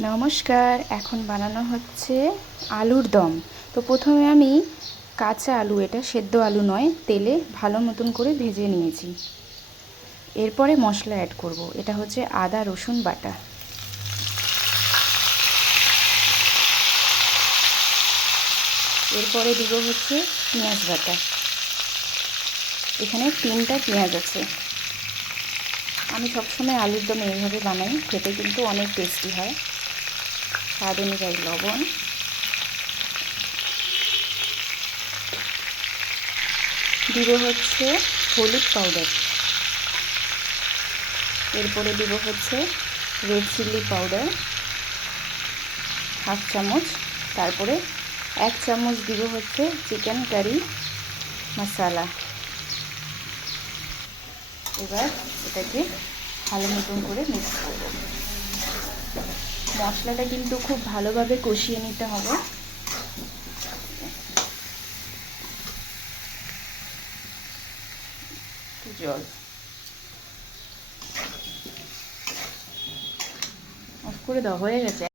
নমস্কার, এখন বানানো হচ্ছে আলুর দম। তো প্রথমে আমি কাঁচা আলু, এটা সেদ্ধ আলু নয়, তেলে ভালো মতন করে ভেজে নিয়েছি। এরপরে মশলা অ্যাড করব। এটা হচ্ছে আদা রসুন বাটা, এরপরে দিব হচ্ছে পেঁয়াজ বাটা। এখানে 3টা পেঁয়াজ আছে। আমি সবসময় আলুর দম এইভাবে বানাই, খেতে কিন্তু অনেক টেস্টি হয়। স্বাদ অনুযায়ী লবণ, দিব হচ্ছে হলুদ পাউডার, এরপরে দিব হচ্ছে রেড চিলি পাউডার হাফ চামচ, তারপরে 1 চামচ দিব হচ্ছে চিকেন কারি মশলা। এবার এটাকে ভালো মতন করে মিক্স করব। মশলাটা কিন্তু খুব ভালোভাবে কষিয়ে নিতে হবে। জল অফ করে দেওয়া হয়ে গেছে।